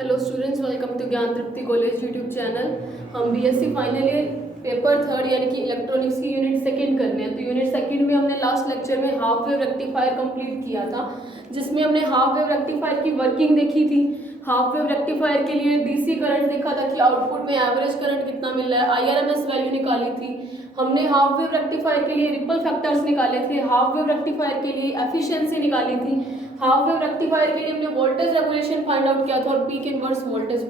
Hello students, welcome to ज्ञान तृप्ति college YouTube channel. हम BSc final year paper third यानी कि इलेक्ट्रॉनिक्स की यूनिट सेकंड करने हैं। तो यूनिट सेकंड में हमने लास्ट लेक्चर में हाफ वेव रेक्टिफायर कंप्लीट किया था, जिसमें हमने हाफ वेव रेक्टिफायर की वर्किंग देखी थी। हाफ वेव रेक्टिफायर के लिए डीसी करंट देखा था कि आउटपुट में एवरेज करंट कितना मिल रहा है, आईआरएमएस वैल्यू निकाली थी। हमने हाफ वेव रेक्टिफायर के लिए रिपल फैक्टर्स निकाले थे, हाफ वेव रेक्टिफायर के लिए एफिशिएंसी निकाली थी, हाफ वेव रेक्टिफायर के लिए हमने वोल्टेज रेगुलेशन फाइंड आउट किया था और peak inverse voltage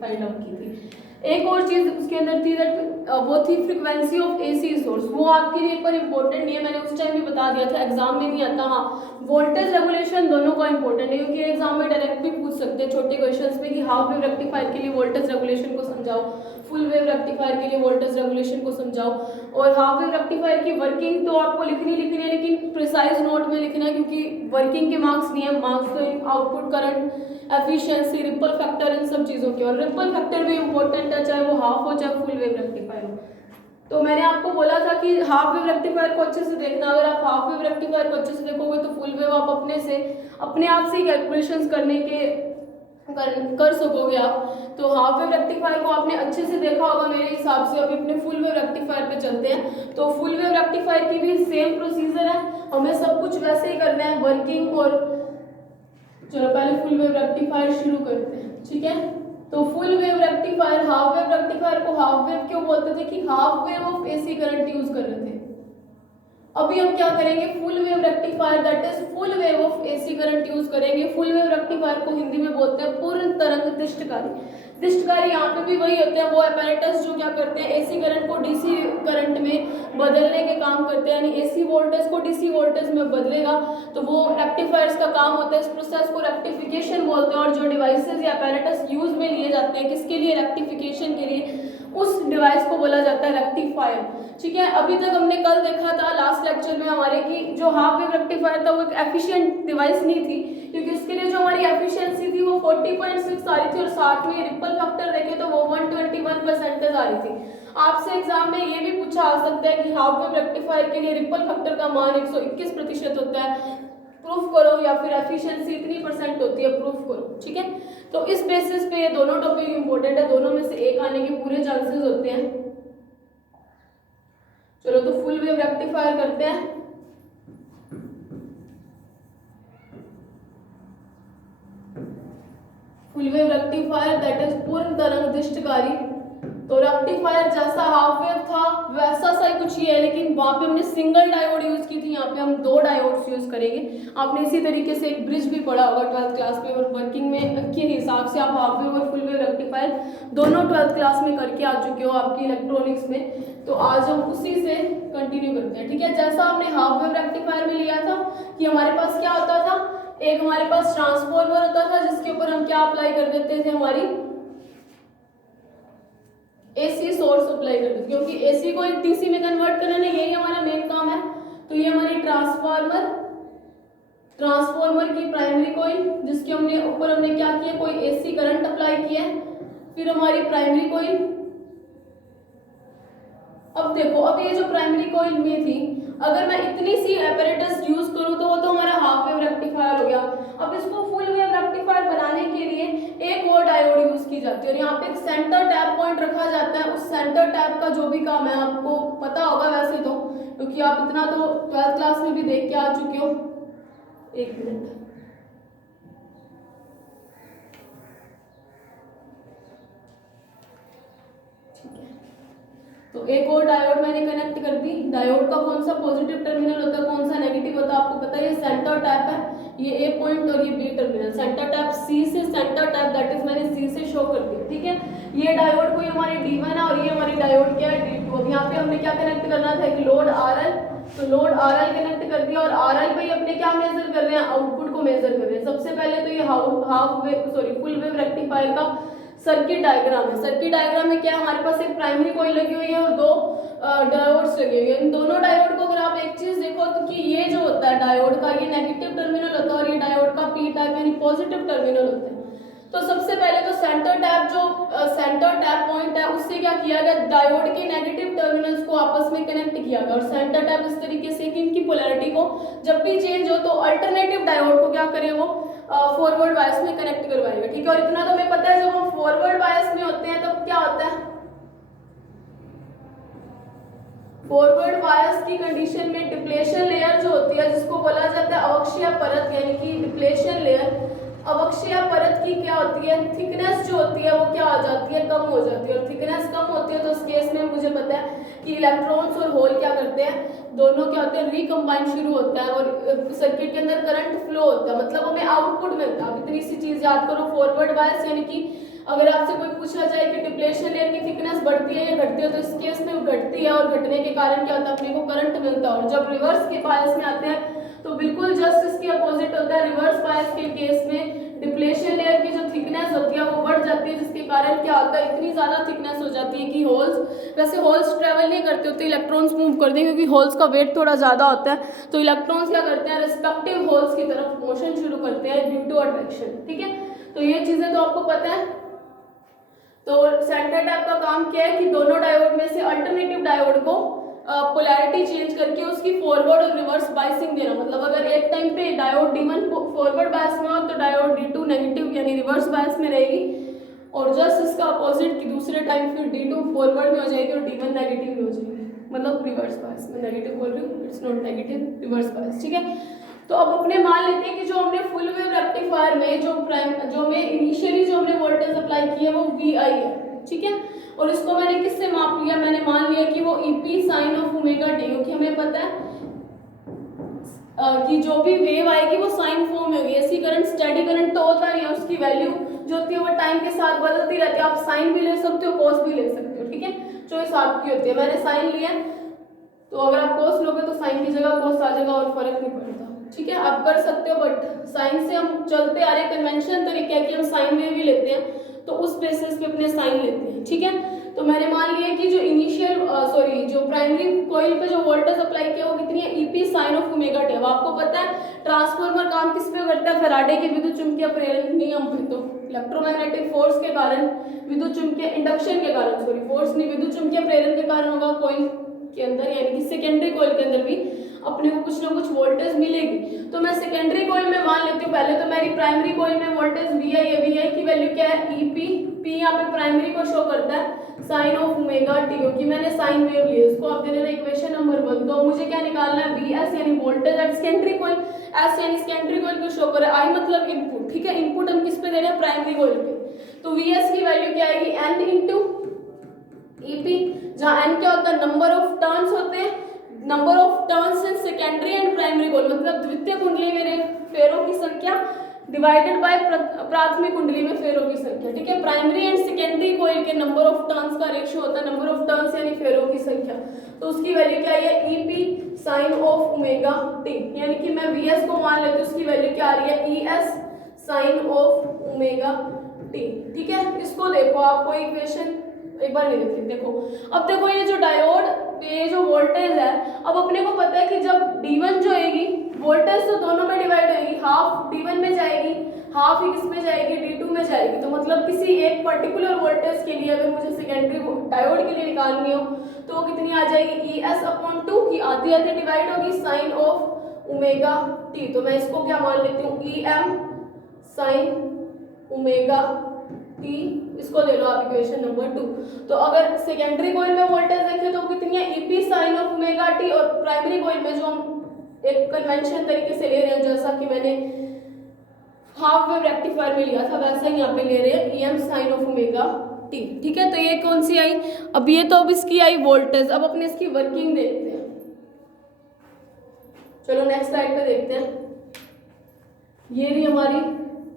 find out की थी। एक और चीज उसके अंदर थी वो थी फ्रीक्वेंसी ऑफ एसी सोर्स। वो आपके लिए पर इंपॉर्टेंट नहीं है, मैंने उस टाइम भी बता दिया था, एग्जाम में नहीं आता। हाँ, वोल्टेज रेगुलेशन दोनों का इंपॉर्टेंट है क्योंकि एग्जाम में डायरेक्ट भी पूछ सकते हैं छोटे क्वेश्चंस में कि हाफ वेव रेक्टिफायर के लिए वोल्टेज रेगुलेशन को समझाओ, फुल वेव रेक्टिफायर के लिए वोल्टेज रेगुलेशन को समझाओ। और हाफ वेव रेक्टिफायर की वर्किंग तो आपको लिखनी है, लेकिन प्रिसाइज नोट में लिखना है क्योंकि वर्किंग के मार्क्स नहीं है। मार्क्स तो output current, efficiency, ripple factor, इन सब चीज़ों के। और रिपल फैक्टर भी इंपॉर्टेंट है, चाहे वो हाफ हो चाहे फुल वेव रेक्टिफायर हो। तो मैंने आपको बोला था कि हाफ वेव रेक्टिफायर को अच्छे से देखना। अगर आप हाफ वेव रेक्टिफायर को अच्छे से देखोगे तो फुल वेव आप अपने आप से ही कैलकुलेशंस कर सकोगे आप। तो हाफ वेव रेक्टिफायर को आपने अच्छे से देखा होगा मेरे हिसाब से। अभी अपने फुल वेव रेक्टिफायर पे चलते हैं। तो फुल वेव रेक्टिफायर की भी सेम प्रोसीजर है, हमें सब कुछ वैसे ही करना है, वर्किंग। और चलो पहले फुल वेव रेक्टिफायर शुरू करते हैं, ठीक है। तो full wave rectifier, half wave rectifier को हाफ वेव क्यों बोलते थे कि half wave of AC current use कर रहे थे। अभी हम क्या करेंगे, full wave rectifier that is full wave of AC current use करेंगे। फुल वेव रेक्टिफायर को हिंदी में बोलते हैं पूर्ण तरंग दिष्टकारी। दिष्टकारी यहाँ पे भी वही होते हैं, वो apparatus जो क्या करते हैं, एसी करंट को डीसी करंट में बदलने के काम करते हैं, यानी एसी वोल्टेज को डीसी वोल्टेज में बदलेगा। तो वो रेक्टिफायर्स का काम होता है। इस प्रोसेस को रेक्टिफिकेशन बोलते हैं। और जो डिवाइसेज या apparatus यूज में लिए जाते हैं किसके लिए, रेक्टिफिकेशन के लिए, उस डिवाइस को बोला जाता है रेक्टिफायर, ठीक है। अभी तक हमने कल देखा था लास्ट लेक्चर में हमारे कि जो हाफ वेव रेक्टिफायर था वो एक एफिशिएंट डिवाइस नहीं थी, क्योंकि उसके लिए जो हमारी एफिशिएंसी थी वो 40.6 आ रही थी और साथ में रिपल फैक्टर देखे तो वो 121% आ रही थी। आपसे एग्जाम में ये भी पूछा आ सकता है कि हाफ वेव रेक्टिफायर के लिए रिपल फैक्टर का मान 121% होता है, प्रूफ करो, या फिर एफिशिएंसी इतनी % होती है, प्रूफ करो, ठीक है। तो इस बेसिस पे ये दोनों टॉपिक इंपॉर्टेंट है, दोनों में से एक आने के पूरे चांसेस होते हैं। चलो तो फुल वेव रेक्टिफायर करते हैं। Full wave rectifier that is पूर्ण तरंग दिष्टकारी। तो रेक्टिफायर जैसा हाफ वेव था वैसा सा ही कुछ ही है, लेकिन वहां पे हमने सिंगल डायोड यूज की थी, यहाँ पे हम 2 डायोड्स यूज करेंगे। आपने इसी तरीके से एक ब्रिज भी पढ़ा होगा 12th क्लास में, और वर्किंग में के हिसाब से आप हाफ वेव और फुल वेव रेक्टिफायर दोनों 12th क्लास में करके आ चुके हो आपकी इलेक्ट्रॉनिक्स में। तो आज हम उसी से कंटिन्यू करते हैं, ठीक है। जैसा हमने हाफ वेव रेक्टिफायर में लिया था कि हमारे पास क्या होता था, एक हमारे पास ट्रांसफॉर्मर होता था जिसके ऊपर हम क्या अप्लाई कर देते थे, हमारी एसी सोर्स अप्लाई कर देते, क्योंकि एसी को डीसी में कन्वर्ट करना यही हमारा मेन काम है। तो ये हमारी ट्रांसफॉर्मर की प्राइमरी कॉइल, जिसके ऊपर हमने क्या किया, कोई एसी करंट अप्लाई किया है। फिर हमारी प्राइमरी कॉइल, अब देखो, अब ये जो प्राइमरी कॉइल में थी, अगर मैं इतनी सी apparatus यूज करूं तो वो तो हमारा हाफ वेव रेक्टिफायर हो गया। अब इसको फुल वेव रेक्टिफायर बनाने के लिए एक और डायोड यूज की जाती है और यहाँ पे एक सेंटर टैप पॉइंट रखा जाता है। उस सेंटर टैप का जो भी काम है आपको पता होगा वैसे तो, क्योंकि आप इतना तो 12th क्लास में भी देख के आ चुके हो। एक मिनट, तो एक और डायोड मैंने कनेक्ट कर दी। डायोड का कौन सा पॉजिटिव टर्मिनल होता है, कौन सा नेगेटिव होता है आपको पता है। ये सेंटर टैप है, ये ए पॉइंट और ये बी टर्मिनल। सेंटर टैप सी से, सेंटर टैप दैट इज मैंने सी से शो कर दिया, ठीक है। ये डायोड कोई हमारी D1 है और ये हमारी डायोड क्या है, D2। अब यहाँ पे हमने क्या कनेक्ट करना था, एक लोड RL। तो लोड RL कनेक्ट कर दिया और RL पे अपने क्या मेजर कर रहे हैं, आउटपुट को मेजर कर रहे हैं। सबसे पहले तो ये फुल वेव रेक्टिफायर का सर्किट डायग्राम है। सर्किट डायग्राम में क्या है, हमारे पास एक प्राइमरी कॉइल लगी हुई है और 2 डायोड्स लगे हुए हैं। इन दोनों डायोड को अगर आप एक चीज देखो तो कि ये जो होता है डायोड का, ये नेगेटिव टर्मिनल होता है और ये डायोड का पी टाइप यानी पॉजिटिव टर्मिनल होता है। तो सबसे पहले तो सेंटर टैप पॉइंट है उससे क्या किया गया, डायोड के नेगेटिव टर्मिनल्स को आपस में कनेक्ट किया गया। और सेंटर टैप इस तरीके से कि इनकी पोलैरिटी को जब भी चेंज हो तो अल्टरनेटिव डायोड को क्या करे, वो फॉरवर्ड बायस में कनेक्ट करवाएगा, ठीक है। और इतना तो हमें पता फॉरवर्ड बायस की कंडीशन में डिप्लेशन लेयर जो होती है, जिसको बोला जाता है अवक्षय परत, यानी कि डिप्लेशन लेयर, अवक्षय परत की क्या होती है, थिकनेस जो होती है वो क्या हो जाती है, कम हो जाती है। और थिकनेस कम होती है तो उस केस में मुझे पता है कि इलेक्ट्रॉन्स और होल क्या करते हैं, दोनों क्या होते हैं, रिकम्बाइन शुरू होता है और सर्किट के अंदर करंट फ्लो होता है, मतलब हमें आउटपुट मिलता है। अब इतनी सी चीज याद करो, फॉरवर्ड बायस यानी कि अगर आपसे कोई पूछा जाए कि डिप्लेशन लेयर की थिकनेस बढ़ती है या घटती है, तो इस केस में वो घटती है और घटने के कारण क्या होता है, अपने को करंट मिलता है। और जब रिवर्स के बायस में आते हैं तो बिल्कुल जस्ट इसके अपोजिट होता है। रिवर्स बायस के केस में डिप्लेशन लेयर की जो थिकनेस होती है वो बढ़ जाती है, जिसके कारण क्या होता है, इतनी ज्यादा थिकनेस हो जाती है कि होल्स, वैसे होल्स ट्रेवल नहीं करते होते, इलेक्ट्रॉन्स मूव करते हैं, क्योंकि होल्स का वेट थोड़ा ज्यादा होता है, तो इलेक्ट्रॉन्स क्या करते हैं, रिस्पेक्टिव होल्स की तरफ मोशन शुरू करते हैं ड्यू टू अट्रैक्शन। ठीक है, तो ये चीजें तो आपको पता है। तो सेंटर टैप का काम क्या है कि दोनों डायोड में से अल्टरनेटिव डायोड को पोलैरिटी चेंज करके उसकी फॉरवर्ड और रिवर्स बायसिंग देना। मतलब अगर एक टाइम पे डायोड D1 फॉरवर्ड बायस में हो तो डायोड D2 नेगेटिव यानी रिवर्स बायस में रहेगी, और जस्ट इसका अपोजिट कि दूसरे टाइम फिर D2 फॉरवर्ड में हो जाएगी और D1 नेगेटिव में हो जाएगी, मतलब रिवर्स बायस में। नेगेटिव बोल रही हूँ, it's not negative, reverse bias. ठीक है, तो अब अपने मान लेते हैं कि जो हमने फुल वेव रेक्टिफायर में जो में इनिशियली जो हमने वोल्टेज अप्लाई की है वो VI है। ठीक है, और इसको मैंने किससे माप लिया, मैंने मान लिया कि वो EP sine of omega T, क्योंकि हमें पता है कि जो भी वेव आएगी वो साइन फॉर्म में होगी। ऐसी करंट स्टेडी करंट तो होता नहीं है, उसकी वैल्यू जो होती है वो टाइम के साथ बदलती रहती है। आप साइन भी ले सकते हो, कॉस भी ले सकते हो। ठीक है, चॉइस आपकी होती है। मैंने साइन लिया, तो अगर आप कॉस लोगे तो साइन की जगह कॉस आ जाएगा और फर्क नहीं पड़ता। ठीक है, आप कर सकते हो, बट साइन से हम चलते आ रहे कन्वेंशन तरीके है कि हम साइन वेव ही लेते हैं, तो उस बेसिस पे अपने साइन लेते हैं। ठीक है, तो मैंने मान लिया कि जो इनिशियल जो प्राइमरी कॉइल पे जो वोल्टेज अप्लाई किया वो कितनी है, EP sine of omega T. अब आपको पता है ट्रांसफार्मर काम किस पे करता है, फैराडे के विद्युत चुम्बकीय प्रेरण नियम पे। तो इलेक्ट्रोमैग्नेटिक फोर्स के कारण, विद्युत चुम्बकीय इंडक्शन के कारण, फोर्स नहीं, विद्युत चुम्बकीय प्रेरण के कारण होगा कॉइल के अंदर, यानी कि सेकेंडरी कॉइल के अंदर भी अपने को कुछ ना कुछ वोल्टेज मिलेगी। तो मैं सेकेंडरी कॉइल में मान लेती हूँ पहले, तो मेरी प्राइमरी कॉइल में वोल्टेज VI है। VI की वैल्यू क्या है, EP। P यहाँ पे प्राइमरी को शो करता है साइन ऑफ ओमेगा टी, क्योंकि मैंने साइन वेव लिया, इसको आप दे देना इक्वेशन नंबर 1। तो मुझे क्या निकालना है, VS यानी voltage at secondary coil, S यानी सेकेंडरी कॉइल को शो करे, I मतलब इनपुट। ठीक है, इनपुट हम किस पे दे रहे हैं, प्राइमरी कॉइल पे। तो VS की वैल्यू क्या आएगी, N इंटू EP, जहाँ N क्या होता है, नंबर ऑफ टर्न्स होते हैं, number of turns in secondary and primary coil, मतलब द्वितीय कुंडली में फेरों की संख्या डिवाइडेड बाय प्राथमिक कुंडली में फेरों की संख्या। ठीक है, प्राइमरी एंड सेकेंडरी कॉइल के नंबर ऑफ टर्न्स का रेशियो होता है नंबर ऑफ टर्न्स यानी फेरों की संख्या। तो उसकी वैल्यू क्या है, EP sine of omega T, यानी कि मैं VS को मान लेती हूँ, उसकी वैल्यू क्या आ रही है, ES sine of omega T. ठीक है, इसको देखो आप, कोई इक्वेशन एक बार नहीं देखते, देखो अब देखो ये जो डायोड ये जो वोल्टेज है, अब अपने को पता है कि जब D1 जो आएगी वोल्टेज तो दोनों में डिवाइड होगी, हाफ D1 में जाएगी, हाफ ही किस में जाएगी, D2 में जाएगी। तो मतलब किसी एक पर्टिकुलर वोल्टेज के लिए अगर मुझे सेकेंडरी डायोड के लिए निकालनी हो तो वो कितनी आ जाएगी, ES/2 की आधी आधी डिवाइड होगी साइन ऑफ ओमेगा टी। तो मैं इसको क्या मान लेती हूँ, EM साइन ओमेगा टी, इसको ले लो आप इक्वेशन नंबर 2। तो अगर सेकेंडरी कॉइल में वोल्टेज देखें तो कितनी है, EP sine of omega T, और प्राइमरी कॉइल में जो हम एक कन्वेंशन तरीके से ले रहे हैं, जैसा कि मैंने हाफ वेव रेक्टिफायर में लिया था वैसा ही यहाँ पे ले रहे हैं, EM sine of omega T. ठीक है, तो ये कौन सी आई, अब ये तो अब इसकी आई वोल्टेज। अब अपने इसकी वर्किंग देखते हैं, चलो नेक्स्ट स्लाइड पे देखते हैं। ये रही हमारी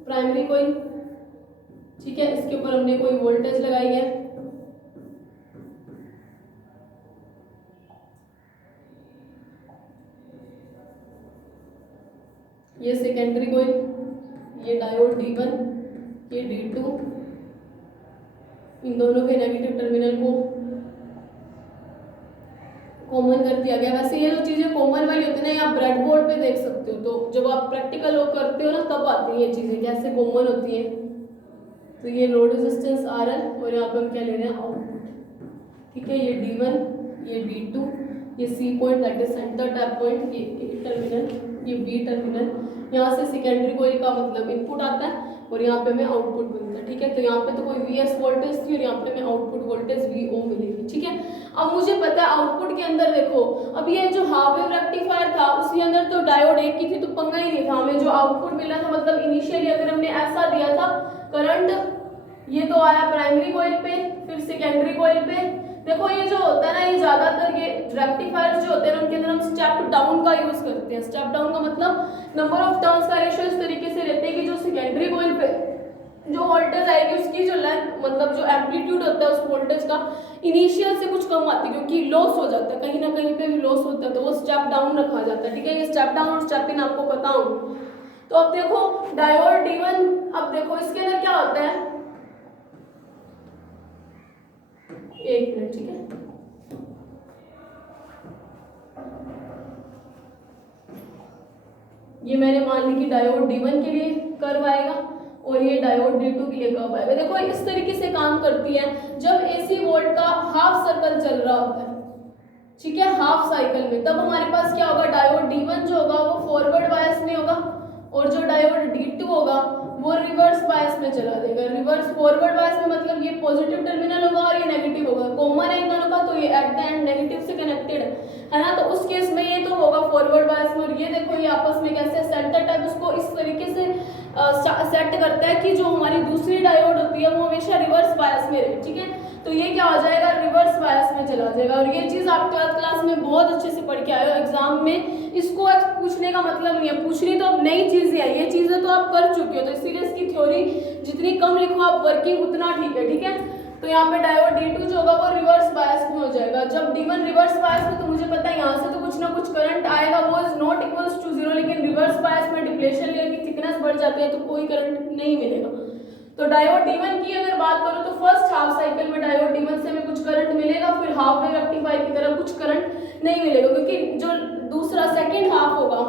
प्राइमरी कॉइल। ठीक है, इसके ऊपर हमने कोई वोल्टेज लगाई है, ये सेकेंडरी कॉइल, ये डायोड D1, ये D2, इन दोनों के नेगेटिव टर्मिनल को कॉमन कर दिया गया। वैसे ये जो चीजें कॉमन वाली होती है ना, ये आप ब्रेड बोर्ड पे देख सकते हो, तो जब आप प्रैक्टिकल करते हो ना तब आती है ये चीजें कैसे कॉमन होती है। तो ये लोड रेजिस्टेंस RL और यहाँ पे हम क्या ले रहे हैं, आउटपुट। ठीक है, ये D1, ये D2, ये C point that is centre tap point, ये A टर्मिनल, ये B टर्मिनल, यहाँ से सेकेंडरी कॉइल का मतलब इनपुट आता है और यहाँ पे हमें आउटपुट मिलता है। होता है, ठीक है। तो यहाँ पे तो कोई VS वोल्टेज थी और यहाँ पे हमें आउटपुट वोल्टेज VO मिलेगी, ठीक है। अब मुझे पता है आउटपुट के अंदर देखो, अब ये जो हाफ वेव रेक्टिफायर था उसके अंदर तो डायोड एक की थी तो पंगा ही नहीं था, हमें जो आउटपुट मिला था मतलब इनिशियली अगर हमने ऐसा दिया था करंट, ये तो आया प्राइमरी कॉइल पे, फिर सेकेंडरी कॉइल पे। देखो ये जो होता है ना, ये ज्यादातर ये रेक्टिफायर जो होते हैं उनके अंदर हम स्टेप डाउन का यूज करते हैं। स्टेप डाउन का मतलब नंबर ऑफ टर्न्स का रेशियो इस तरीके से रहते हैं कि जो सेकेंडरी कॉइल पे जो वोल्टेज आएगी उसकी जो लेंथ मतलब जो एम्पलीट्यूड होता है उस वोल्टेज का इनिशियल से कुछ कम आती है, क्योंकि लॉस हो जाता है कहीं ना कहीं पे भी लॉस होता है, तो वो स्टेप डाउन रखा जाता है, ठीक है। ये स्टेप डाउन और स्टेप इन आपको पता हो। तो अब देखो डायोड D1, अब देखो इसके अंदर क्या होता है, एक मिनट, ठीक है। ये मैंने मान ली कि डायोड D1 के लिए कर्व आएगा और ये डायोड D2 के लिए कर्व आएगा। देखो इस तरीके से काम करती है जब AC वोल्ट का हाफ सर्कल चल रहा होता है, ठीक है, हाफ साइकिल में, तब हमारे पास क्या होगा, डायोड D1 जो होगा वो फॉरवर्ड बायस में होगा और जो डायोड D2 होगा वो रिवर्स बायस में चला जाएगा। रिवर्स फॉरवर्ड बायस में मतलब ये पॉजिटिव टर्मिनल होगा और ये नेगेटिव होगा, कॉमन है इन दोनों का, तो ये एट द एंड नेगेटिव से कनेक्टेड है ना। तो उस केस में ये तो होगा फॉरवर्ड बायस में, और ये देखो ये आपस में कैसे सेंटर टाइप उसको इस तरीके से सेट करता है कि जो हमारी दूसरी डायोड होती है वो हमेशा रिवर्स बायस में रहे, ठीक है। तो ये क्या हो जाएगा, रिवर्स बायस में चला जाएगा। और ये चीज आप 12th क्लास में बहुत अच्छे से पढ़ के आए हो एग्जाम में, इसको पूछने का मतलब नहीं है, पूछनी तो अब नई चीजें है, ये चीजें तो आप कर चुके हो, तो इसीलिए इसकी थ्योरी जितनी कम लिखो आप वर्किंग उतना ठीक है, ठीक है। तो यहाँ पे डायोड D2 जो होगा वो रिवर्स बायस में हो जाएगा। जब D1 रिवर्स बायस में, तो मुझे पता है यहाँ से तो कुछ ना कुछ करंट आएगा, वो इज नॉट इक्वल्स टू 0, लेकिन रिवर्स बायस में डिप्लेशन लेयर की थिकनेस बढ़ जाती है तो कोई करंट नहीं मिलेगा। तो डायोड D1 की अगर बात करो तो फर्स्ट हाफ साइकिल में डायोड D1 से हमें कुछ करंट मिलेगा, फिर हाफ वेव रेक्टिफायर की तरह कुछ करंट नहीं मिलेगा, क्योंकि जो दूसरा सेकंड हाफ होगा,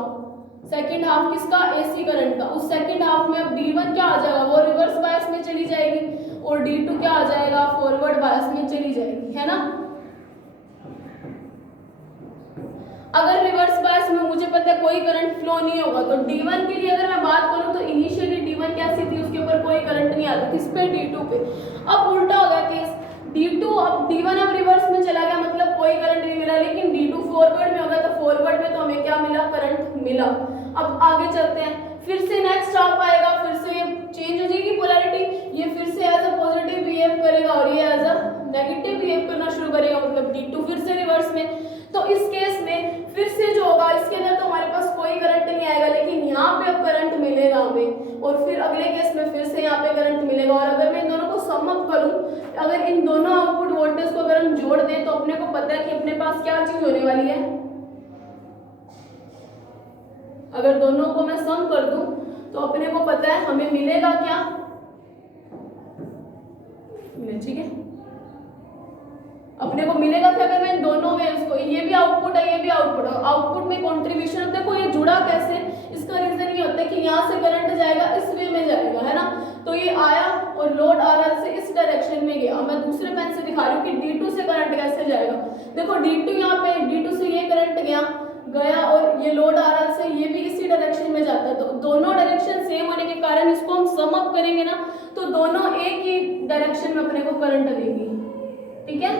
सेकंड हाफ किसका, AC करंट का, उस सेकंड हाफ में अब D1 क्या आ जाएगा, वो रिवर्स बायस में चली जाएगी और D2 क्या आ जाएगा, फॉरवर्ड बायस में चली जाएगी, है ना। अगर रिवर्स बायस में मुझे पता है कोई करंट फ्लो नहीं होगा, तो D1 के लिए अगर मैं बात करूं तो इनिशियली D1 कैसी थी, उसके ऊपर कोई करंट नहीं आता, किस पे, D2 पे। अब उल्टा हो गया केस, D2 अब D1 अब रिवर्स में चला गया, मतलब कोई करंट नहीं मिला, लेकिन D2 फॉरवर्ड में होगा, तो फॉरवर्ड में तो हमें क्या मिला, करंट मिला। अब आगे चलते हैं, फिर से नेक्स्ट हाफ आएगा, फिर से ये चेंज हो जाएगी पोलैरिटी, ये फिर से एज अ पॉजिटिव बिहेव करेगा और ये एज अ नेगेटिव बिहेव करना शुरू करेगा, मतलब D2 फिर से रिवर्स में। तो इस केस में फिर से जो होगा, इसके अंदर तो हमारे पास कोई करंट नहीं आएगा, लेकिन यहाँ पे अब करंट मिलेगा हमें, और फिर अगले केस में फिर से यहाँ पे करंट मिलेगा। और अगर मैं इन दोनों को सम अप करूं, अगर इन दोनों आउटपुट वोल्टेज को अगर हम जोड़ दें तो अपने को पता है कि अपने पास क्या चीज होने वाली है, अगर दोनों को मैं सम कर दूं तो अपने को पता है हमें मिलेगा क्या, ठीक है, अपने को मिलेगा क्या, अगर मैं इन दोनों वेव्स को, ये भी आउटपुट है ये भी आउटपुट है, आउटपुट में कंट्रीब्यूशन, देखो ये जुड़ा कैसे, इसका रीजन ये होता है कि यहाँ से करंट जाएगा इस वे में जाएगा, है ना। तो ये आया और लोड RL से इस डायरेक्शन में गया। मैं दूसरे पेन से दिखा रही हूँ कि D2 से करंट कैसे जाएगा। देखो D2 यहाँ पे, D2 से ये करंट गया और ये लोड RL से ये भी इसी डायरेक्शन में जाता है, तो दोनों डायरेक्शन सेम होने के कारण इसको हम सम अप करेंगे ना, तो दोनों एक ही डायरेक्शन में अपने को करंट देगी, ठीक है।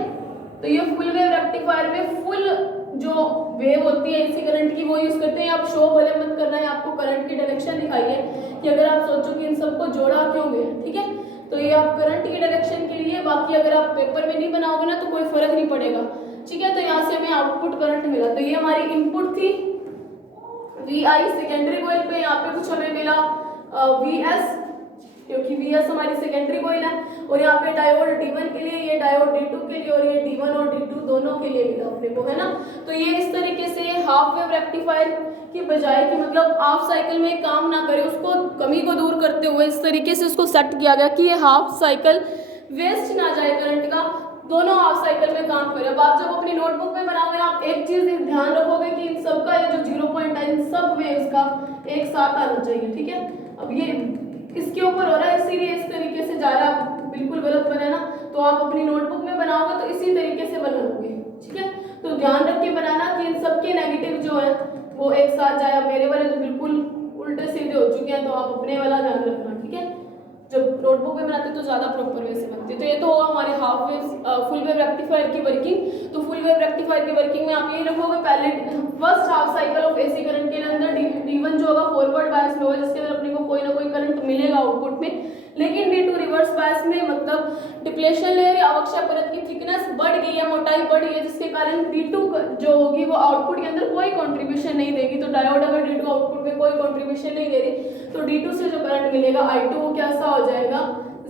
तो ये फुल वेव रेक्टिफायर में फुल जो वेव होती है AC करंट की वो यूज करते हैं। आप शो भले मत करना है, आपको करंट की डायरेक्शन दिखाई है कि अगर आप सोचो कि इन सबको जोड़ा क्यों गया, ठीक है। तो ये आप करंट की डायरेक्शन के लिए, बाकी अगर आप पेपर में नहीं बनाओगे ना तो कोई फर्क नहीं पड़ेगा, ठीक है। तो यहाँ से हमें आउटपुट करंट मिला, तो ये हमारी इनपुट थी VI सेकेंडरी कॉइल पे, यहाँ पे कुछ हमें मिला VS, क्योंकि VS हमारी सेकेंडरी कॉइल है, और यहाँ पे डायोड D1 के लिए, ये डायोड D2 के लिए, और ये D1 और D2 दोनों के लिए मिला अपने को, है ना। तो ये इस तरीके से हाफ वेव रेक्टिफायर की बजाय कि मतलब हाफ साइकिल में काम ना करे, उसको कमी को दूर करते हुए इस तरीके से उसको सेट किया गया कि ये हाफ साइकिल वेस्ट ना जाए करंट का, दोनों हाफ साइकिल में काम करे। अब आप जब अपनी नोटबुक में बनाओगे ना, आप एक चीज ध्यान रखोगे कि इन सबका ये जो 0 पॉइंट है, इन सब वेव्स का एक साथ आना चाहिए, ठीक है। अब ये इसके ऊपर हो रहा है इसीलिए इस तरीके से जा रहा है, बिल्कुल गलत बना ना, तो आप अपनी नोटबुक में बनाओगे तो इसी तरीके से बनाओगे, ठीक है। तो ध्यान रख के बनाना कि इन सबके नेगेटिव जो है वो एक साथ जाए। मेरे वाले तो बिल्कुल उल्टे सीधे हो चुके हैं, तो आप अपने वाला ध्यान रखना, ठीक है। जब नोटबुक में बनाते तो ज़्यादा प्रॉपर वे से बनती है। तो ये तो होगा हमारे half wave full wave rectifier की वर्किंग। तो फुल वेव रेक्टिफायर की वर्किंग में आप ये रखोगे, पहले first half cycle of AC current के अंदर D1 जो होगा फॉरवर्ड बायस में होगा, जिसके अंदर अपने को कोई ना कोई करंट मिलेगा आउटपुट में। लेकिन D2 रिवर्स बायस में, मतलब डिप्लेशन लेयर या अवक्षय परत की थिकनेस बढ़ गई है, मोटाई बढ़ गई है, जिसके कारण D2 जो होगी वो आउटपुट के अंदर कोई कंट्रीब्यूशन नहीं देगी। तो डायोड अगर D2 आउटपुट में कोई कंट्रीब्यूशन नहीं दे रही तो D2 से जो करंट मिलेगा I2 वो कैसा हो जाएगा,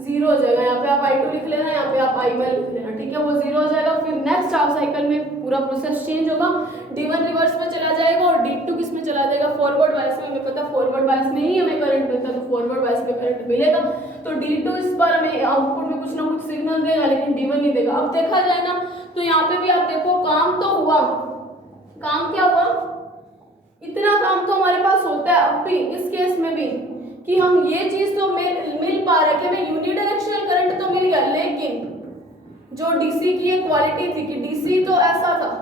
जीरो हो जाएगा। यहाँ पे आप I2 लिख लेना, यहाँ पे आप I1 लिख लेना, ठीक है, वो जीरो हो जाएगा। फिर नेक्स्ट हाफ साइकिल में पूरा प्रोसेस चेंज होगा, D1 रिवर्स में चला जाएगा और D2 किस में चला जाएगा, फॉरवर्ड बायस में। हमें पता फॉरवर्ड बायस में ही हमें करंट मिलता है, तो फॉरवर्ड बायस में करंट मिलेगा। तो D2 इस बार हमें आउटपुट में कुछ ना कुछ सिग्नल देगा, लेकिन D1 नहीं देगा। अब देखा जाए ना तो यहाँ पे भी आप देखो काम तो हुआ, काम क्या हुआ, इतना काम तो हमारे पास होता है अब भी इस केस में भी, कि हम ये चीज तो मिल पा रहे कि हमें यूनिडायरेक्शनल करंट तो मिल गया, लेकिन जो डीसी की एक क्वालिटी थी कि डीसी तो ऐसा था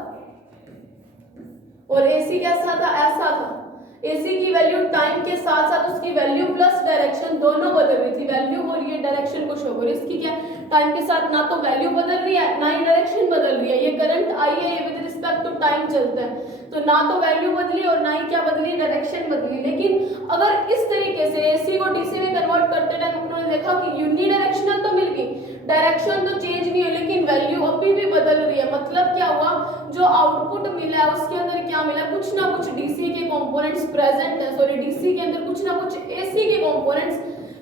और एसी कैसा था, ऐसा था। एसी की वैल्यू टाइम के साथ साथ उसकी वैल्यू प्लस डायरेक्शन दोनों बदल रही थी, वैल्यू हो रही है डायरेक्शन को शो हो रही है। इसकी क्या टाइम के साथ ना तो वैल्यू बदल रही है ना ही डायरेक्शन बदल रही है। ये करंट आई है, ये विद रिस्पेक्ट टू टाइम चलता है, तो ना तो वैल्यू बदली और ना ही क्या बदली, डायरेक्शन बदली। लेकिन अगर इस तरीके से एसी को डीसी में कन्वर्ट करते टाइम उन्होंने देखा कि यूनिडायरेक्शनल तो मिल गई, डायरेक्शन तो चेंज नहीं हुई, लेकिन वैल्यू अभी भी बदल रही है। मतलब क्या हुआ, जो आउटपुट मिला है उसके अंदर क्या मिला, कुछ ना कुछ डीसी के कंपोनेंट्स प्रेजेंट है, सॉरी डीसी के अंदर कुछ ना कुछ एसी के कंपोनेंट्स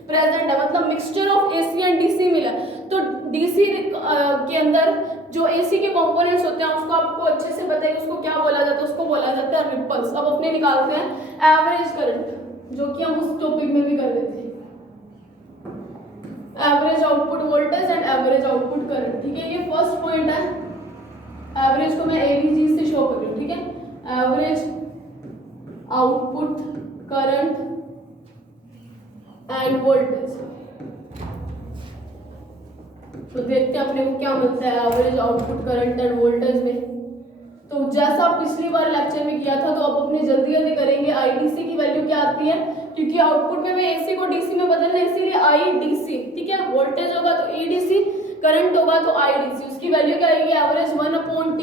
प्रेजेंट है, मतलब mixture of AC and DC मिला। तो डीसी के अंदर जो एसी के कंपोनेंट्स होते हैं उसको आपको अच्छे से बताइए, उसको क्या बोला जाता है, उसको बोला जाता है रिपल्स। अब अपने निकालते हैं एवरेज करंट, जो कि हम उस टॉपिक में भी कर रहे थे, average output voltage and average output current, ठीक है। ये फर्स्ट पॉइंट है, एवरेज को मैं एवीजी से शो कर रही हूँ, ठीक है, average output current end voltage. तो देखते हैं अपने को क्या मिलता है average output current end voltage में। तो जैसा पिछली बार लेक्चर में किया था, तो अब अपने जल्दी जल्दी करेंगे। आईडीसी की वैल्यू क्या आती है, क्योंकि आउटपुट में मैं एसी को डीसी में बदलना है, इसीलिए आईडीसी, ठीक है। वोल्टेज होगा तो ईडीसी, करंट होगा तो आईडीसी। उसकी वैल्यू क्या आएगी, average 1/t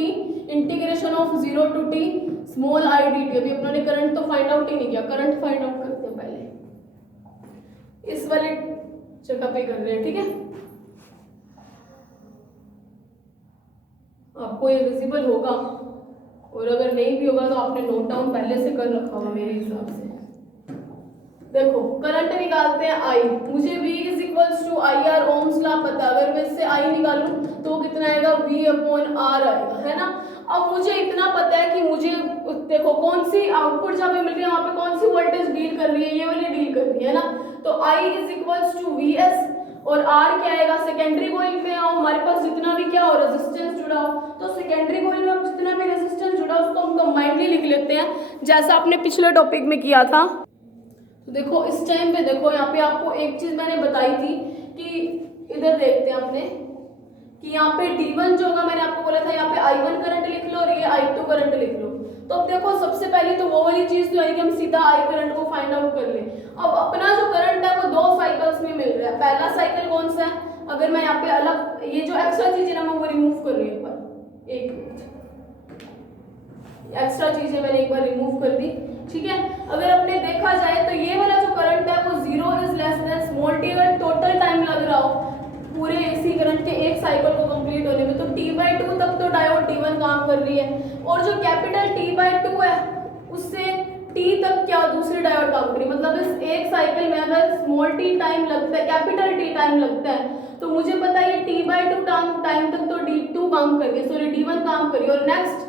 integration of 0 to t small I D T. अभी अपने करंट तो फाइंड आउट ही नहीं किया, करंट फाइंड आउट करते हैं पहले, इस वाले जगह पे कर रहे हैं, ठीक है। आपको ये विजिबल होगा, और अगर नहीं भी होगा तो आपने नोट डाउन पहले से कर रखा होगा मेरे हिसाब से। देखो करंट निकालते हैं आई, मुझे V is equals to I R, Ohm's law पता, अगर मैं इससे आई निकालूं तो कितना आएगा, V/R आएगा, है ना। अब मुझे इतना पता है कि मुझे देखो कौन सी आउटपुट जहाँ पे मिल रही है वहाँ पे कौन सी वोल्टेज डील कर रही है, ये वाली डील कर रही है ना। तो I is equals to VS और R क्या आएगा, सेकेंडरी कॉइल में हमारे पास जितना भी क्या हो रेजिस्टेंस जुड़ा हो, तो सेकेंडरी कॉइल में जितना भी रेजिस्टेंस जुड़ा उसको हम कंबाइंडली लिख लेते हैं, जैसा आपने पिछले टॉपिक में किया था। तो देखो इस टाइम पे देखो यहाँ पे आपको एक चीज मैंने बताई थी कि इधर देखते हैं अपने कि यहाँ पे D1 जो होगा, मैंने आपको बोला था यहाँ पे I1 करंट लिख लो और ये I2 करंट लिख लो। तो अब देखो सबसे पहले तो वो वाली चीज तो है कि हम सीधा I करंट को फाइंड आउट कर ले। अब अपना जो करंट है वो 2 साइकिल्स में मिल रहा है। पहला साइकिल कौन सा है, अगर मैं यहाँ पे अलग ये जो एक्स्ट्रा चीज है ना मैं वो रिमूव कर रही हूँ, एक बार एक मिनट, एक्स्ट्रा चीजें मैंने एक बार रिमूव कर दी, ठीक है। अगर अपने देखा जाए तो ये वाला जो करंट है वो 0 is less than small t, अगर टोटल टाइम लग रहा हो पूरे एसी करंट के एक साइकिल को कंप्लीट होने में, तो T/2 तक तो डायोड D1 काम कर रही है, और जो कैपिटल T/2 है उससे T तक क्या दूसरी डायोड काम कर रही है। मतलब इस एक साइकिल में अगर स्मॉल t टाइम लगता है, कैपिटल T टाइम लगता है, तो मुझे पता है ये T/2 टाइम तक तो D2 काम कर रही है, सॉरी D1 काम कर रही है। और नेक्स्ट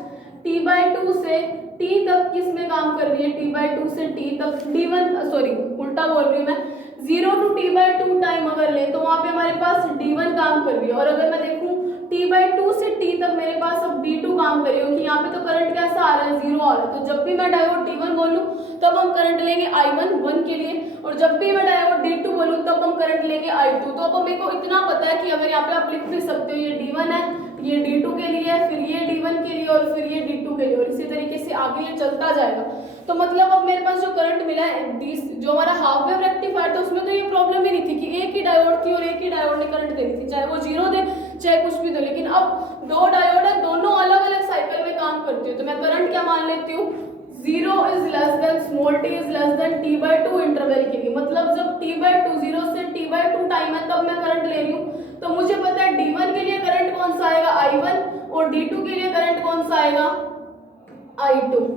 T/2 से T तक किस में काम कर रही है, T/2 से T तक D1, सॉरी उल्टा बोल रही हूँ मैं, 0 to T/2 टाइम अगर ले तो वहाँ पे हमारे पास D1 काम कर रही है। और अगर मैं देखूँ T/2 से T तक मेरे पास अब D2 काम कर रही है, कि यहाँ पे तो करंट कैसा आ रहा है, 0 आ रहा है। तो जब भी मैं डायोड D1 बोलूँ तब हम करंट लेंगे I1 1 के लिए, और जब भी मैं डायोड D2 बोलूँ तब हम करंट लेंगे I2। तो अब मेरे को इतना पता है कि अगर यहाँ पे आप लिख भी सकते हो ये D1 है, ये D2 के लिए, फिर ये D1 के लिए और फिर ये D2 के लिए, और इसी तरीके से आगे ये चलता जाएगा। तो तो मतलब अब मेरे पास जो करंट मिला है जो हमारा हाफ वेव रेक्टिफायर था उसमें तो ये प्रॉब्लम ही नहीं थी कि एक ही डायोड थी और एक ही डायोड ने करंट दे दी थी, चाहे वो 0 दे चाहे कुछ भी दे। लेकिन अब दो डायोड है, दोनों अलग अलग साइकिल में काम करती है, तो मैं करंट क्या मान लेती हूँ, 0 is less than small t is less than t/2 interval के लिए। मतलब जब t/2 0 से t/2 टाइम है तब मैं करंट ले रही हूँ। तो मुझे पता है d1 के लिए करंट कौन सा आएगा, i1, और d2 के लिए करंट कौन सा आएगा, i2।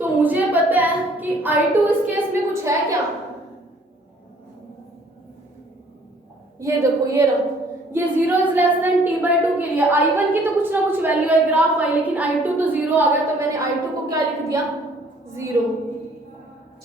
तो मुझे पता है कि i2 इस केस में कुछ है क्या, ये देखो ये रहा, ये 0 इज लेस देन t/2 के लिए i1 की तो कुछ ना कुछ वैल्यू है, ग्राफ आई, लेकिन i2 तो 0 आ गया, तो मैंने i2 को क्या लिख दिया, 0।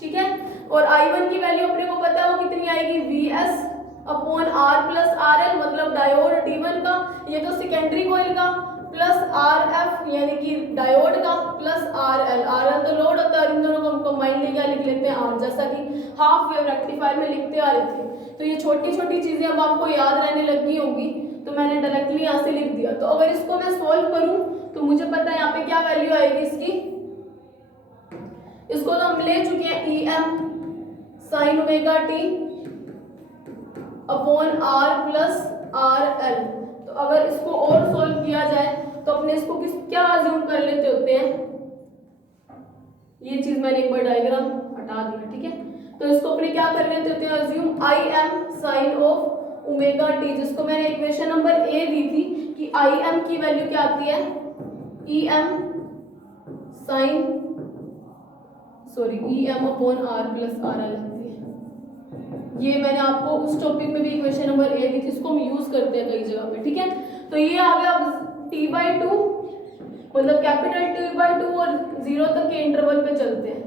ठीक है, और i1 की वैल्यू अपने को पता है वो कितनी आएगी, vs upon r plus RL, मतलब डायोड D1 का, ये तो सेकेंडरी कॉइल का, प्लस RF यानी कि डायोड का, प्लस RL तो लोड होता है, इन दोनों को हम कंबाइंडली क्या लिख लेते हैं, R, जैसा कि हाफ वेव रेक्टिफायर में लिखते आ रहे थे। तो ये छोटी छोटी चीजें अब आपको याद रहने लगी होंगी, तो मैंने डायरेक्टली यहाँ से लिख दिया। तो अगर इसको मैं सोल्व करूं तो मुझे पता है यहाँ पे क्या वैल्यू आएगी इसकी, इसको तो हम ले चुके हैं, em sign omega t upon r plus RL। तो अगर इसको और सोल्व किया जाए तो अपने इसको क्या अज्यूम कर लेते होते हैं, ये चीज मैंने एक बार डायग्राम हटा दिया, ठीक है। तो इसको अपने क्या कर लेते होते हैं, assume im sine of omega t, जिसको मैंने इक्वेशन नंबर ए दी थी कि im की वैल्यू क्या आती है, em sine em upon r plus RL आती है। ये मैंने आपको उस टॉपिक में भी इक्वेशन नंबर ए दी थी, इसको हम यूज करते हैं कई जगह पे, ठीक है। तो ये आ गया अब t/2, मतलब कैपिटल t/2 और 0 तक के इंटरवल पे चलते हैं,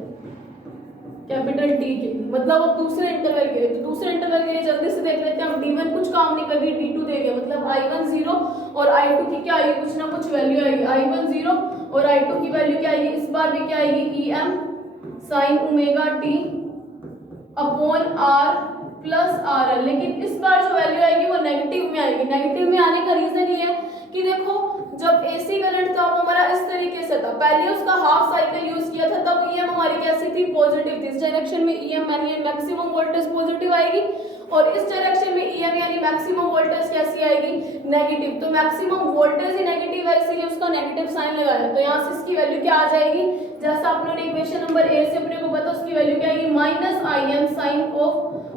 कैपिटल T के, मतलब अब दूसरे इंटरवल के लिए। तो दूसरे इंटरवल के लिए जल्दी से देख लेते हैं हम, D1 कुछ काम नहीं कर रही, D2 दे दिया, मतलब I1 0 और I2 की क्या आएगी, कुछ ना कुछ वैल्यू आएगी, I1 0 और I2 की वैल्यू क्या आएगी, इस बार भी क्या आएगी, em sign omega t upon r plus RL। लेकिन इस बार जो वैल्यू आएगी वो नेगेटिव में आएगी। नेगेटिव में आने का रीजन ये है कि देखो जब AC करंट था वो हमारा इस तरीके से था, पहले उसका हाफ साइकिल यूज किया था, तब EM हमारी कैसी थी, पॉजिटिव थी। इस डायरेक्शन में EM यानी मैक्सिमम वोल्टेज पॉजिटिव आएगी, और इस डायरेक्शन में EM यानी मैक्सिमम वोल्टेज कैसी आएगी, नेगेटिव। तो मैक्सिमम वोल्टेज ही नेगेटिव है, इसीलिए उसका नेगेटिव साइन लगाया। तो यहाँ से इसकी वैल्यू क्या आ जाएगी, जैसा आप लोगों ने इक्वेशन नंबर ए से अपने को पता, उसकी वैल्यू क्या आएगी, -im sine of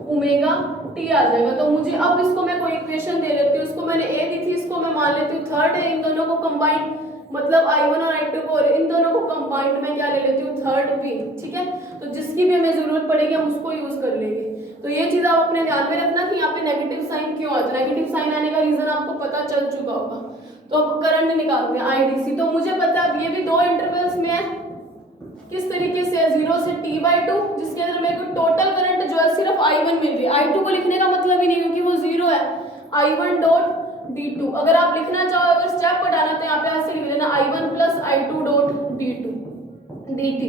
omega t आ जाएगा। तो मुझे अब इसको मैं कोई इक्वेशन दे लेती हूँ, इसको मैंने ए दी थी, इसको मैं मान लेती हूँ थर्ड है, इन दोनों को कंबाइंड, मतलब I1 और I2 को, और इन दोनों को कंबाइंड में क्या ले लेती हूँ, थर्ड p, ठीक है। तो जिसकी भी हमें जरूरत पड़ेगी हम उसको यूज कर लेंगे। तो ये चीज आप अपने ध्यान में रखना कि यहाँ पे नेगेटिव साइन क्यों आता है, नेगेटिव साइन आने का रीजन आपको पता चल चुका होगा। तो अब करंट निकालते हैं IDC। तो मुझे पता है ये भी दो इंटरवल्स में है, किस तरीके से, 0 से t/2, जिसके अंदर मेरे को टोटल करंट जो है सिर्फ I1 मिल रही है, I2 को लिखने का मतलब ही नहीं क्योंकि वो 0 है, I1 डॉट d2। अगर आप लिखना चाहो, अगर स्टेप बढ़ाना तो यहाँ पे ऐसे लिख लेना, I1 plus I2 dot d2 dt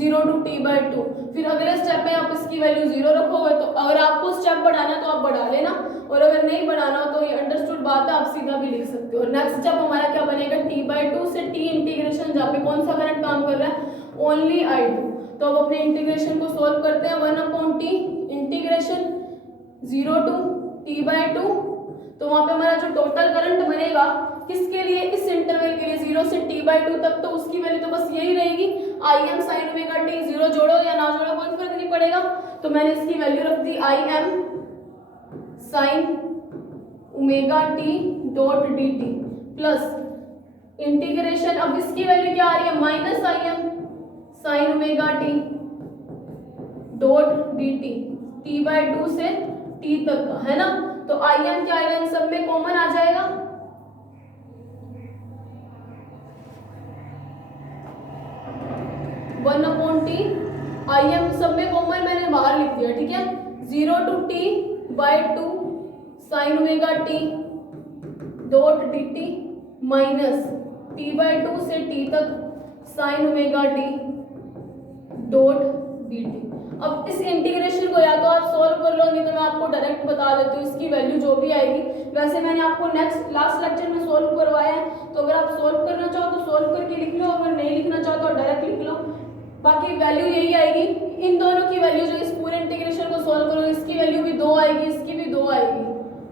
0 to t/2। फिर अगले स्टेप में आप इसकी वैल्यू 0 रखोगे, तो अगर आपको स्टेप बढ़ाना है तो आप बढ़ा लेना, और अगर नहीं बढ़ाना हो तो ये अंडरस्टूड बात है, आप सीधा भी लिख सकते हो। नेक्स्ट स्टेप हमारा क्या बनेगा, t/2 से t इंटीग्रेशन, जहाँ पे कौन सा करंट काम कर रहा है, ओनली I2। तो अब अपने इंटीग्रेशन को सोल्व करते हैं, 1/t इंटीग्रेशन 0 टू t/2। तो वहां पे हमारा जो टोटल करंट बनेगा किसके लिए, इस इंटरवल के लिए 0 से t/2 तक, तो उसकी वैल्यू तो बस यही रहेगी, im साइन ओमेगा t, 0 जोड़ो या ना जोड़ो कोई फर्क नहीं पड़ेगा। तो मैंने इसकी वैल्यू रख दी im sign omega t dot dt plus integration, अब इसकी वैल्यू क्या आ रही है, -im sign omega t dot dt, t/2 से t तक का है ना। तो im क्या आएगा, इन सब में कॉमन आ जाएगा, वन अपॉन टी, im सब में कॉमन मैंने बाहर लिख दिया, ठीक है। 0 to t/2 sine omega t dot dt minus t/2 से t तक sine omega t dot dt। अब इस इंटीग्रेशन को या तो आप सोल्व कर लो, नहीं तो मैं आपको डायरेक्ट बता देती हूँ इसकी वैल्यू जो भी आएगी। वैसे मैंने आपको लास्ट लेक्चर में सोल्व करवाया है, तो अगर आप सोल्व करना चाहो तो सोल्व करके लिख लो, अगर नहीं लिखना चाहो तो डायरेक्ट लिख लो। बाकी वैल्यू यही आएगी। इन दोनों की वैल्यू जो इस पूरे इंटीग्रेशन को सॉल्व करो, इसकी वैल्यू भी 2 आएगी, इसकी भी 2 आएगी,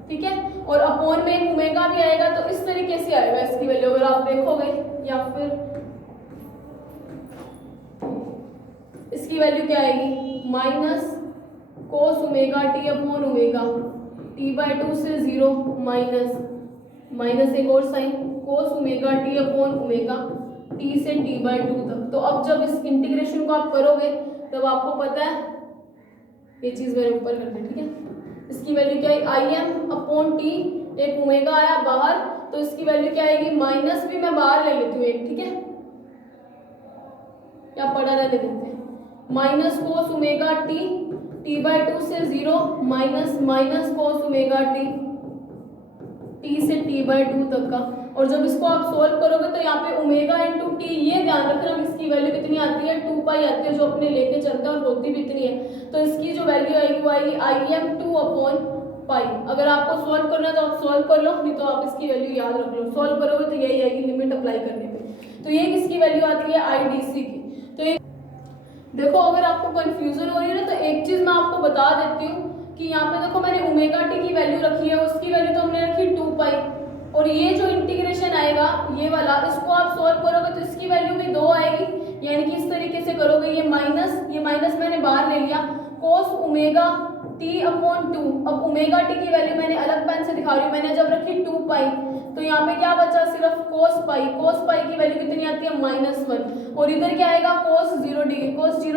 ठीक है। और अपॉन में एक ओमेगा भी आएगा, तो इस तरीके से आएगा इसकी वैल्यू अगर आप देखोगे, या फिर इसकी वैल्यू क्या आएगी, minus cos omega T upon omega, t/2 से 0 माइनस एक और sine cos omega T upon omega t से t/2 तक। तो अब जब इस इंटीग्रेशन को आप करोगे तब आपको पता है, ये चीज़ मेरे ऊपर कर दे, ठीक है। इसकी वैल्यू क्या है, im अपॉन टी, एक ओमेगा आया बाहर, तो इसकी वैल्यू क्या आएगी, माइनस भी मैं बाहर ले लेती हूँ एक, ठीक है, या पढ़ा रहने देते हैं, minus cos omega T t/2 से 0 माइनस कोस ओमेगा टी से t/2 तक का। और जब इसको आप सोल्व करोगे तो यहाँ पे ओमेगा इंटू टी, ये ध्यान रखना इसकी वैल्यू कितनी आती है, 2 पाई आती है, जो अपने लेके चलता है, और होती भी इतनी है। तो इसकी जो वैल्यू आएगी वो आएगी im2 अपॉन पाई। अगर आपको सोल्व करना है तो आप सोल्व कर लो, नहीं तो आप इसकी वैल्यू याद रख लो, सोल्व करोगे तो यही आएगी लिमिट अप्लाई करने पे। तो ये किसकी वैल्यू आती है, IDC की। तो ये देखो, अगर आपको कंफ्यूजन हो रही है ना, तो एक चीज मैं आपको बता देती हूँ कि यहाँ पे देखो मैंने ओमेगा टी की वैल्यू रखी है, उसकी वैल्यू तो हमने रखी 2 पाई, और ये जो इंटीग्रेशन आएगा ये वाला, इसको आप सोल्व करोगे तो इसकी वैल्यू भी 2 आएगी, यानी कि इस तरीके से करोगे, ये माइनस मैंने बाहर ले लिया, कोस ओमेगा टी अपॉन 2। अब ओमेगा टी की वैल्यू मैंने अलग पेन से दिखा रही हूँ, मैंने जब रखी 2 पाई, तो यहाँ पे क्या बचा, सिर्फ कोस पाई की वैल्यू कितनी आती है, -1, और इधर क्या आएगा, कोस 0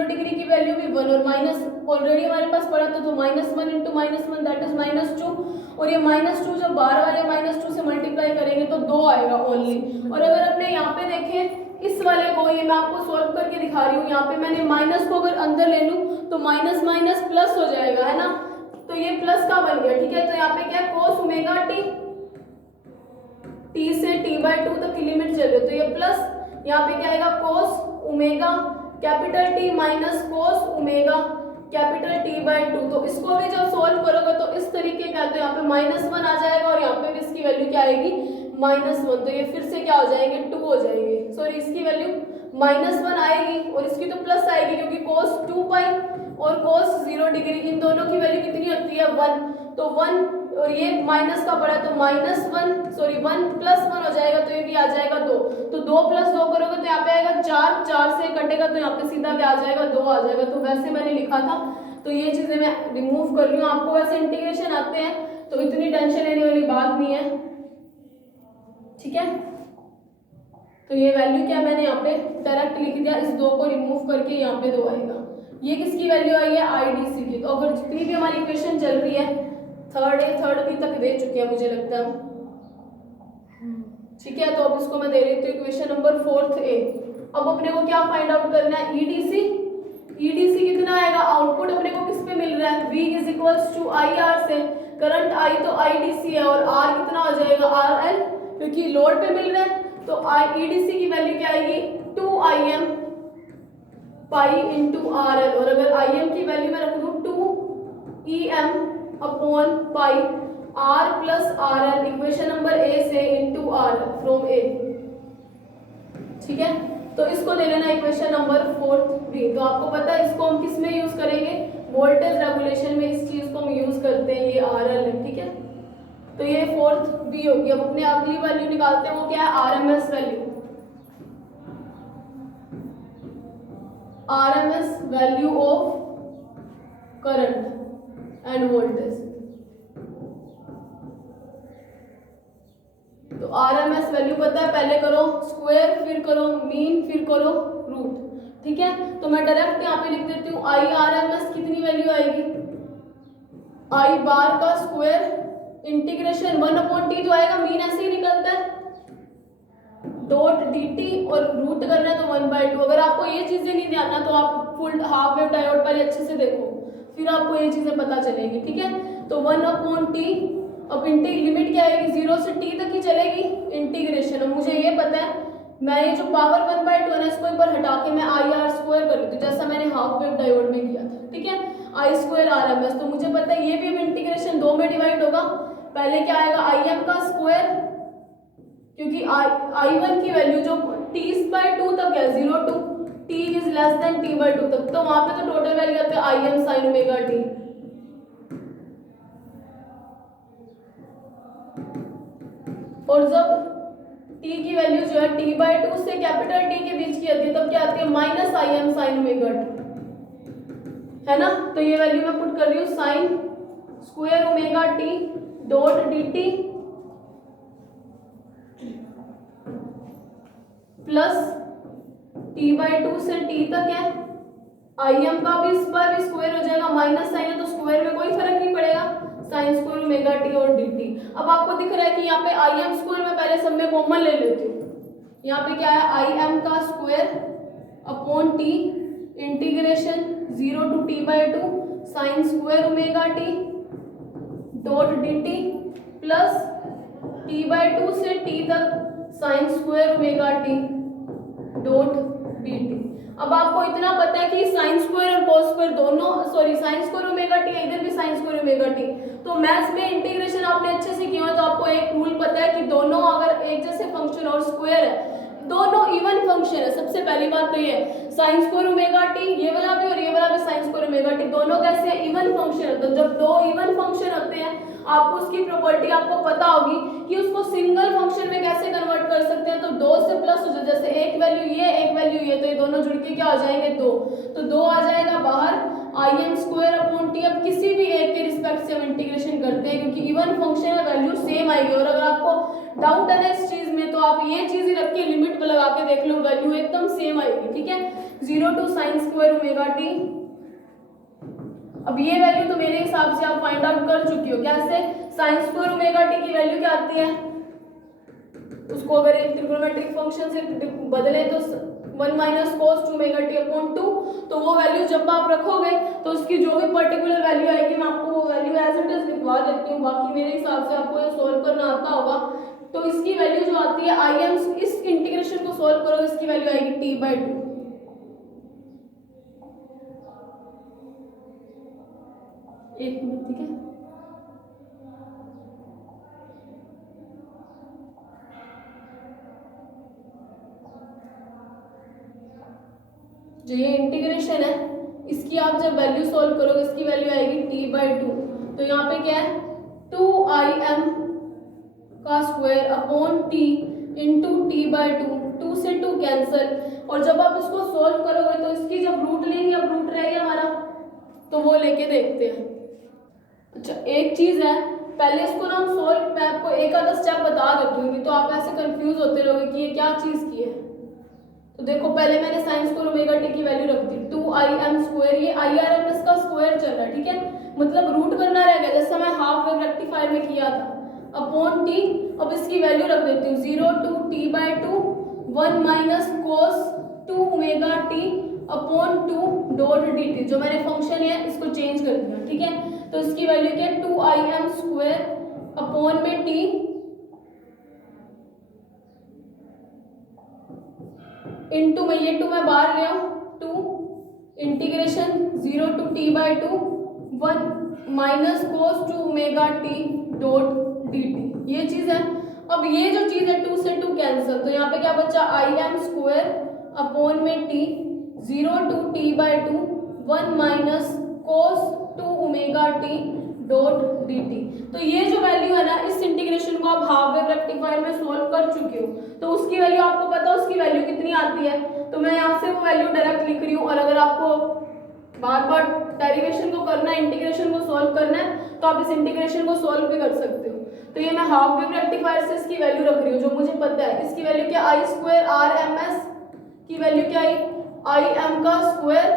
डिग्री की वैल्यू भी 1, और माइनस ऑलरेडी हमारे पास पड़ा था, तो -1 इंटू -1 दैट इज -2, और ये -2 जब बाहर वाले -2 से मल्टीप्लाई करेंगे तो 2 आएगा ओनली। और अगर अपने यहाँ पे देखें इस वाले को, ये मैं आपको सॉल्व करके दिखा रही हूँ, यहाँ पे मैंने माइनस को अगर अंदर ले लूँ तो माइनस माइनस प्लस हो जाएगा, है ना, तो ये प्लस का बन गया, ठीक है। तो यहाँ पे क्या है, कोस ओमेगा टी से t/2 तक की लिमिट चल रही है, तो ये प्लस, यहाँ पे क्या आएगा, कोस omega capital T minus cos omega capital t/2। तो इसको भी जब सोल्व करोगे तो इस तरीके का, तो यहाँ पे -1 आ जाएगा, और यहाँ पे भी इसकी वैल्यू क्या आएगी, -1, तो ये फिर से क्या हो जाएंगे, 2 हो जाएंगे, सॉरी इसकी वैल्यू -1 आएगी, और इसकी तो प्लस आएगी, क्योंकि कोस 2 पाई और कोस 0 डिग्री, इन दोनों की वैल्यू कितनी होती है, 1, तो 1, और ये माइनस का पड़ा, तो -1 +1 हो जाएगा, तो ये भी आ जाएगा 2, तो 2 + 2 करोगे तो यहाँ पे आएगा 4 से कटेगा, तो यहाँ पे सीधा क्या आ जाएगा, 2 आ जाएगा। तो वैसे मैंने लिखा था, तो ये चीजें मैं रिमूव कर रही हूँ, आपको वैसे इंटीग्रेशन आते हैं तो इतनी टेंशन लेने वाली बात नहीं है, ठीक है। तो ये वैल्यू क्या मैंने यहाँ पे डायरेक्ट लिख दिया, इस 2 को रिमूव करके यहाँ पे 2 आएगा। ये किसकी वैल्यू आई है, IDC की। तो अगर जितनी भी हमारी इक्वेशन चल रही है, थर्ड तक दे चुके हैं मुझे लगता है, ठीक है। तो अब इसको मैं दे रही हूँ, तो इक्वेशन नंबर 4 ए। अब अपने को क्या फाइंड आउट करना है, EDC कितना आएगा, आउटपुट अपने को किस पे मिल रहा है, V = IR से, करंट I तो IDC है, और R कितना हो जाएगा, RL, क्योंकि लोड पे मिल रहा है, तो EDC की वैल्यू क्या आएगी, 2Im पाई इंटू RL, और अगर Im की वैल्यू मैं रख दूँ 2Em upon pi R plus RL, equation number A से इंटू RL फ्रॉम A, ठीक है। तो इसको ले लेना इक्वेशन नंबर 4 तो आपको पता है इसको हम किस में यूज करेंगे, वोल्टेज रेगुलेशन में इस चीज को हम यूज करते हैं, ये RL है, ठीक है। तो ये 4th B होगी। अब अपने अगली वैल्यू निकालते हैं, वो क्या है, RMS value of current end voltage. तो RMS वैल्यू पता है, पहले करो स्क्वायर, फिर करो मीन, फिर करो रूट, ठीक है। तो मैं डायरेक्ट यहाँ पे लिख देती हूँ, IRMS कितनी वैल्यू आएगी, I बार का स्क्वायर इंटीग्रेशन 1/t तो आएगा, मीन ऐसे ही निकलता है, डॉट dt, और रूट करना है तो 1/2। अगर आपको ये चीजें नहीं ध्यान ना, तो आप फुल हाफ वेव डायोड पहले अच्छे से देखो, फिर आपको ये चीजें पता चलेंगी, ठीक है। तो 1/t, अब लिमिट क्या आएगी, 0 से t तक ही चलेगी इंटीग्रेशन। अब मुझे ये पता है, मैं ये जो पावर 1/2 है ना, इसको एक बार हटा के मैं IR² कर लेती हूँ, जैसा मैंने हाफ वेव डायोड में किया था, ठीक है, I² RMS। तो मुझे पता है ये भी अब इंटीग्रेशन 2 में डिवाइड होगा, पहले क्या आएगा, Im का स्क्वायर, क्योंकि I1 की वैल्यू जो t/2 तक है, 0 to t is less than t/2 तक, तो वहां पे तो टोटल वैल्यू आती है I am sine omega T. और जब t की वैल्यू जो है t/2 से कैपिटल T के बीच की आती है, तब क्या आती है minus I am sine omega T, है ना। तो ये वैल्यू मैं पुट कर रही हूँ sine square omega T dot D T plus t/2 से t तक है, आई एम का भी इस पर भी स्क्वायर हो जाएगा, माइनस साइन है तो स्क्वायर में कोई फर्क नहीं पड़ेगा, साइन स्क्वायर ओमेगा टी और डी टी। अब आपको दिख रहा है कि यहाँ पे आई एम स्क्वायर में पहले सब में कॉमन ले लेती हूँ। यहाँ पे क्या है आई एम का square upon T integration 0 to t/2 sine square omega T dot D T plus t/2 से t तक sine square omega T dot D T. अब आपको इतना पता है कि साइन स्क्वायर और कॉस स्क्वायर दोनों, sorry sine square omega T, इधर भी साइन स्क्वायर ओमेगा टी, तो मैथ्स में इंटीग्रेशन आपने अच्छे से किया है तो आपको एक रूल पता है कि दोनों अगर एक जैसे फंक्शन और स्क्वायर है, दोनों इवन फंक्शन है। सबसे पहली बात तो ये साइन स्क्वायर ओमेगा टी, ये वाला भी और ये वाला भी साइन स्क्वायर ओमेगा टी, दोनों कैसे हैं इवन फंक्शन है। तो जब दो इवन फंक्शन होते हैं, आपको उसकी प्रॉपर्टी आपको पता होगी कि उसको सिंगल फंक्शन में कैसे कन्वर्ट कर सकते हैं। तो दो से प्लस हो जाए, जैसे एक वैल्यू ये एक वैल्यू ये, तो ये दोनों जुड़ के क्या हो जाएंगे दो, तो दो आ जाएगा बाहर I am square upon T. अब किसी भी एक के रिस्पेक्ट से हम इंटीग्रेशन करते हैं क्योंकि इवन फंक्शन है, वैल्यू सेम आएगी। और अगर आपको डाउट है ना इस चीज में, तो आप ये चीज ही रख के लिमिट पे लगा के देख लो, वैल्यू एकदम सेम आएगी, ठीक है। 0 to sine square omega T. अब ये वैल्यू तो मेरे हिसाब से आप फाइंड आउट कर चुकी हो, कैसे साइन स्क्वायर ओमेगा टी की वैल्यू क्या आती है, उसको अगर एक ट्रिग्नोमेट्रिक फंक्शन से बदले तो 1 minus cos 2 omega T upon 2, तो वो वैल्यू जब आप रखोगे तो उसकी जो भी पर्टिकुलर वैल्यू आएगी, मैं आपको वो वैल्यू एज इट इज लिखवा देती हूँ, बाकी मेरे हिसाब से आपको ये सोल्व करना आता होगा। तो इसकी वैल्यू जो आती है आई एम, इस इंटीग्रेशन को सोल्व करो, इसकी वैल्यू आएगी t/2। एक मिनट, ठीक है। जो ये इंटीग्रेशन है, इसकी आप जब वैल्यू सॉल्व करोगे, इसकी वैल्यू आएगी t/2। तो यहाँ पे क्या है 2im का square upon t into t/2, 2 से 2 कैंसल। और जब आप इसको सॉल्व करोगे तो इसकी जब रूट लेंगे, अब रूट रहेगा हमारा, तो वो लेके देखते हैं। अच्छा एक चीज है, पहले इसको ना हम सॉल्व, मैं आपको एक आधा स्टेप बता देती हूँ, तो आप ऐसे कंफ्यूज होते रहोगे कि ये क्या चीज की है। तो देखो पहले मैंने साइन स्क्वायर ओमेगा टी की वैल्यू रख दी 2im स्क्वायर, ये IRMS का स्क्वायर चल रहा है, ठीक है, मतलब रूट करना रहेगा जैसा मैं हाफ वेव रेक्टिफायर में किया था, अपॉन टी। अब इसकी वैल्यू रख देती हूँ 0 to t/2 1 minus cos 2 omega T upon 2 dot D T. जो मैंने फंक्शन है इसको चेंज कर दिया, ठीक है। तो इसकी वैल्यू क्या है 2im स्क्वायर अपॉन में टी इंटू में ये 2 मैं बाहर ले आऊं, 2 integration 0 to t/2 1 minus cos 2 omega T dot D T, ये चीज है। अब ये जो चीज है 2 से 2 कैंसिल, तो यहाँ पे क्या बचा im स्क्वायर अपॉन में t 0 to t/2 1 minus cos 2 omega T dot D T. तो ये जो वैल्यू है ना, इस इंटीग्रेशन को आप हाफ वेव रेक्टिफायर में सोल्व कर चुके हो, तो उसकी वैल्यू आपको पता है उसकी वैल्यू कितनी आती है, तो मैं यहाँ से वो वैल्यू डायरेक्ट लिख रही हूँ। और अगर आपको बार बार डेरिवेशन को करना है, इंटीग्रेशन को सोल्व करना है, तो आप इस इंटीग्रेशन को सोल्व भी कर सकते हो। तो ये मैं हाफ वेव रेक्टिफायर से इसकी वैल्यू रख रही हूँ, जो मुझे पता है। इसकी वैल्यू क्या आई स्क्वायर RMS की वैल्यू क्या आई IM का स्क्वायर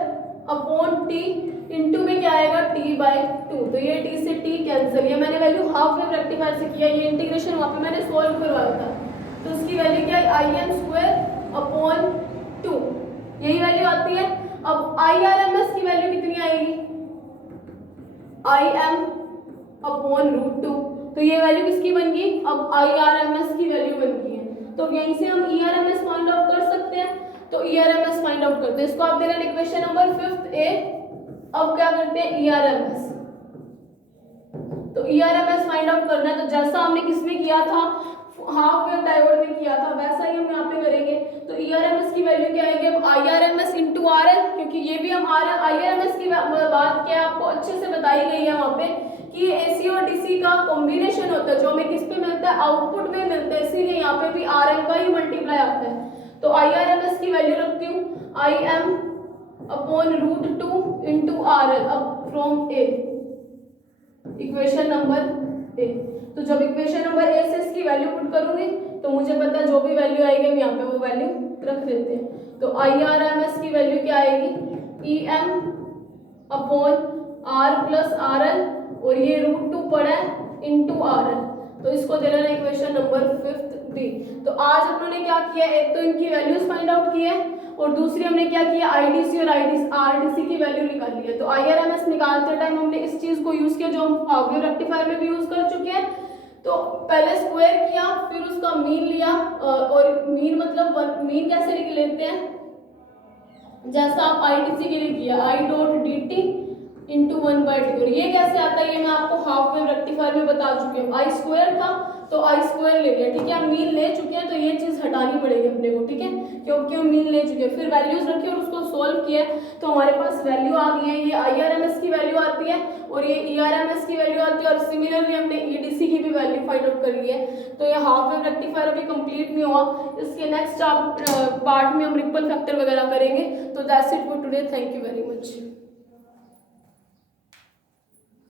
अपॉन टी इंटू में क्या आएगा t/2, तो ये t से t कैंसिल। ये मैंने वैल्यू हाफ वेव रेक्टिफायर से किया, ये इंटीग्रेशन वहाँ पे मैंने सोल्व करवाया था, तो इसकी वैल्यू क्या है im स्क्वायर अपॉन 2, यही वैल्यू आती है। अब IRMS की वैल्यू कितनी आएगी im अपॉन √2, तो ये वैल्यू किसकी बन गई, अब IRMS की वैल्यू बन गई है। तो यहीं से हम ERMS फाइंड आउट कर सकते हैं, तो ERMS फाइंड आउट करते हैं। इसको आप दे रहे हैं इक्वेशन नंबर 5 ए। अब क्या करते हैं ERMS, तो ERMS फाइंड आउट करना है, तो जैसा हमने किसमें किया था हाफ वेव डायोड में किया था वैसा ही हम यहाँ पे करेंगे। तो ERMS की वैल्यू क्या आएगी अब IRMS इंटू RL, क्योंकि ये भी हम IRMS की बात क्या आपको अच्छे से बताई गई है वहाँ पे कि AC और DC का कॉम्बिनेशन होता है जो हमें किस पे मिलता है आउटपुट में मिलता है, इसीलिए यहाँ पे भी RL का ही मल्टीप्लाई आता है। तो IRMS की वैल्यू रखती हूँ IM अपॉन √2 इंटू RL अब from A, equation number A. तो जब इक्वेशन नंबर ए से इसकी वैल्यू पुट करूंगी तो मुझे पता है जो भी वैल्यू आएगी हम यहाँ पे वो वैल्यू रख देते हैं। तो IRMS की वैल्यू क्या आएगी EM upon R plus RL और ये √2 पड़ा है इंटू RL, तो इसको दे लेना इक्वेशन नंबर 5 बी। तो आज हम लोगों ने क्या किया, एक तो इनकी वैल्यूज फाइंड आउट की है और दूसरी हमने क्या किया IDC और RDC की वैल्यू निकाली है। तो IRMS निकालते टाइम हमने इस चीज को यूज किया जो हम हाफ वेव रेक्टिफायर में भी यूज कर चुके हैं। तो पहले स्क्वायर किया फिर उसका मीन लिया और मीन मतलब मीन कैसे लेते हैं जैसा आप IDC के लिए किया I.dt इंटू 1/2। और ये कैसे आता है ये मैं आपको हाफ वेव रेक्टिफायर में बता चुकी हूँ। I स्क्वायर था तो I स्क्वायर ले लिया, ठीक है। हम मीन ले चुके हैं तो ये चीज हटानी पड़ेगी अपने को, ठीक है, क्योंकि हम मीन ले चुके हैं। फिर वैल्यूज रखी और उसको सोल्व किया तो हमारे पास वैल्यू आ गई है। ये IRMS की वैल्यू आती है और ये ERMS की वैल्यू आती है और सिमिलरली हमने EDC की भी वैल्यू फाइंड आउट कर ली है। तो ये हाफ वेव रेक्टिफायर अभी कंप्लीट नहीं हुआ, इसके नेक्स्ट पार्ट में हम रिपल फैक्टर वगैरह करेंगे। तो that's it for today, thank you very much.